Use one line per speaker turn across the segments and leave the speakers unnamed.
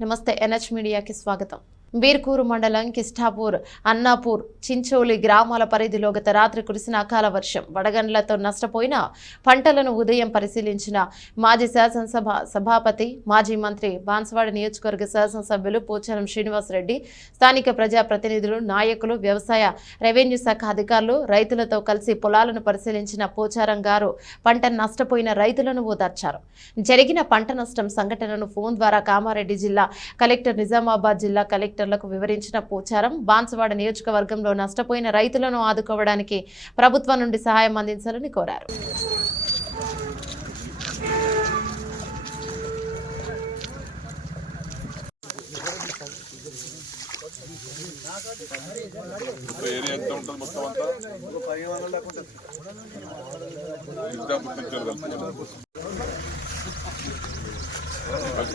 నమస్తే ఎన్హెచ్ మీడియాకి స్వాగతం. బీర్కూరు మండలం కిష్టాపూర్ అన్నాపూర్ చించోలి గ్రామాల పరిధిలో గత రాత్రి కురిసిన అకాల వర్షం. వడగండ్లతో నష్టపోయిన పంటలను ఉదయం పరిశీలించిన మాజీ శాసనసభ సభాపతి మాజీ మంత్రి బాన్స్వాడ నియోజకవర్గ శాసనసభ్యులు పోచారం శ్రీనివాసరెడ్డి స్థానిక ప్రజాప్రతినిధులు నాయకులు వ్యవసాయ రెవెన్యూ శాఖ అధికారులు రైతులతో కలిసి పొలాలను పరిశీలించిన పోచారం గారు పంట నష్టపోయిన రైతులను ఓదార్చారు. జరిగిన పంట నష్టం సంఘటనను ఫోన్ ద్వారా కామారెడ్డి జిల్లా కలెక్టర్ నిజామాబాద్ జిల్లా కలెక్టర్ కలెక్టర్లకు వివరించిన పోచారం బాన్సువాడ నియోజకవర్గంలో నష్టపోయిన రైతులను ఆదుకోవడానికి ప్రభుత్వం నుండి సహాయం అందించాలని కోరారు.
ఏరియా ఎంత ఉంటుంది మొత్తం అంతా?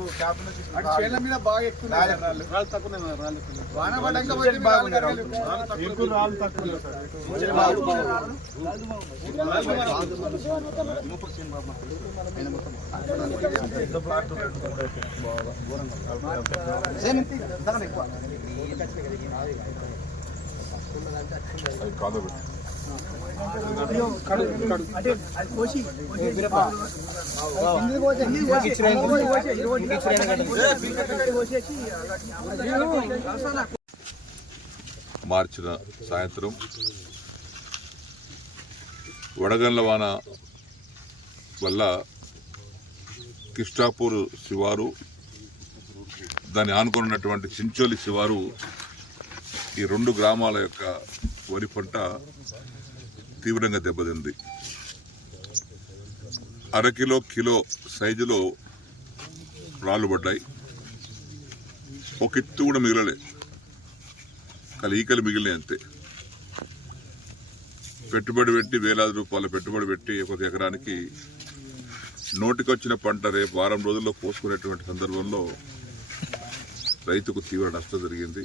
మిషన్కు రాలిపోతాయి సార్ ఆయన రాలిపోతాయి మిషన్ ఇట్లా అడ్డం పడ్డది కదా మొత్తం మీద.
శివారంతా
ఎక్కువ రాళ్ళు తక్కువ
కాదు. మార్చిన సాయంత్రం వడగండ్ల వాన వల్ల కిష్టాపూర్ శివారు దాన్ని ఆనుకున్నటువంటి చించోలి శివారు ఈ రెండు గ్రామాల యొక్క వరి పంట తీవ్రంగా దెబ్బతింది. అరకిలో కిలో సైజులో రాళ్ళు పడ్డాయి. ఒక ఎత్తు కూడా మిగిలలే. కానీ ఈకలు మిగిలినాయి అంతే. పెట్టుబడి పెట్టి వేలాది రూపాయల పెట్టుబడి పెట్టి ఒక ఎకరానికి నోటికొచ్చిన పంట రేపు వారం రోజుల్లో కోసుకునేటువంటి సందర్భంలో రైతుకు తీవ్ర నష్టం జరిగింది.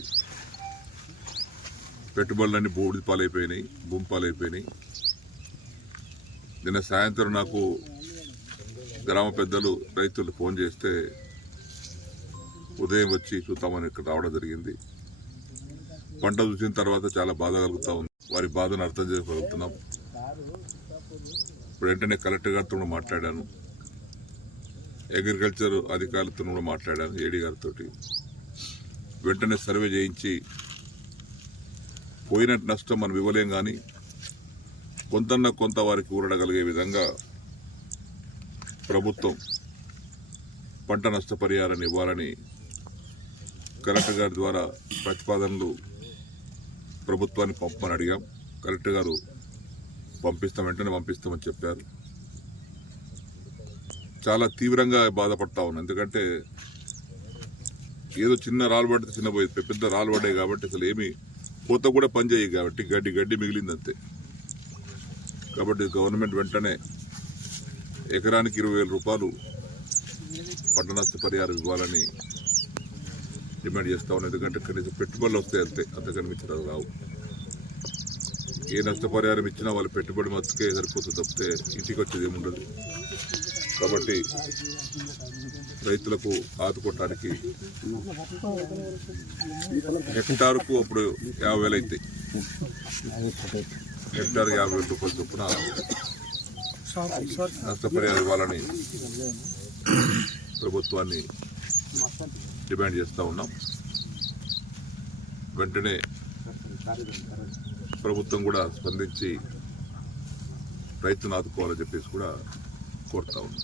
పెట్టుబడులన్నీ బూడిది పాలైపోయినాయి భూమి పాలైపోయినాయి. నిన్న సాయంత్రం నాకు గ్రామ పెద్దలు రైతులు ఫోన్ చేస్తే ఉదయం వచ్చి చూద్దామని ఇక్కడ రావడం జరిగింది. పంట చూసిన తర్వాత చాలా బాధ కలుగుతా ఉంది. వారి బాధను అర్థం చేసుకోగలుగుతున్నాం. ఇప్పుడు వెంటనే కలెక్టర్ గారితో కూడా మాట్లాడాను. అగ్రికల్చర్ అధికారులతో కూడా మాట్లాడాను ఏడీ గారితో వెంటనే సర్వే చేయించి పోయిన నష్టం మనం ఇవ్వలేం కానీ కొంతన్న కొంత వారికి ఊరడగలిగే విధంగా ప్రభుత్వం పంట నష్టపరిహారాన్ని ఇవ్వాలని కలెక్టర్ గారి ద్వారా ప్రతిపాదనలు ప్రభుత్వాన్ని పంపమని అడిగాం. కలెక్టర్ గారు పంపిస్తాం వెంటనే పంపిస్తామని చెప్పారు. చాలా తీవ్రంగా బాధపడతా ఉన్నాను ఎందుకంటే ఏదో చిన్న రాలు పడితే చిన్న పోయేది పెద్ద రాలు పడ్డాయి కాబట్టి అసలు ఏమి కోత కూడా పనిచేయి కాబట్టి గడ్డి గడ్డి మిగిలింది అంతే కాబట్టి గవర్నమెంట్ వెంటనే ఎకరానికి ఇరవై వేల రూపాయలు పంట నష్ట పరిహారం ఇవ్వాలని డిమాండ్ చేస్తా ఉన్నాం. ఎందుకంటే కనీసం పెట్టుబడులు వస్తాయి అంతే. అంతకని మించిన రావు. ఏ నష్టపరిహారం ఇచ్చినా వాళ్ళ పెట్టుబడి మత్తుకే సరిపోతుంది తప్పితే ఇంటికి వచ్చేది ఏముండదు. కాబట్టి రైతులకు ఆదుకోవటానికి హెక్టార్కు అప్పుడు యాభై వేలు అవుతాయి హెక్టార్ యాభై వేల రూపాయల చొప్పున నష్టపరిహారం ఇవ్వాలని ప్రభుత్వాన్ని డిమాండ్ చేస్తూ ఉన్నాం. వెంటనే ప్రభుత్వం కూడా స్పందించి రైతును ఆదుకోవాలని చెప్పేసి కూడా కోరుతా ఉన్నాం.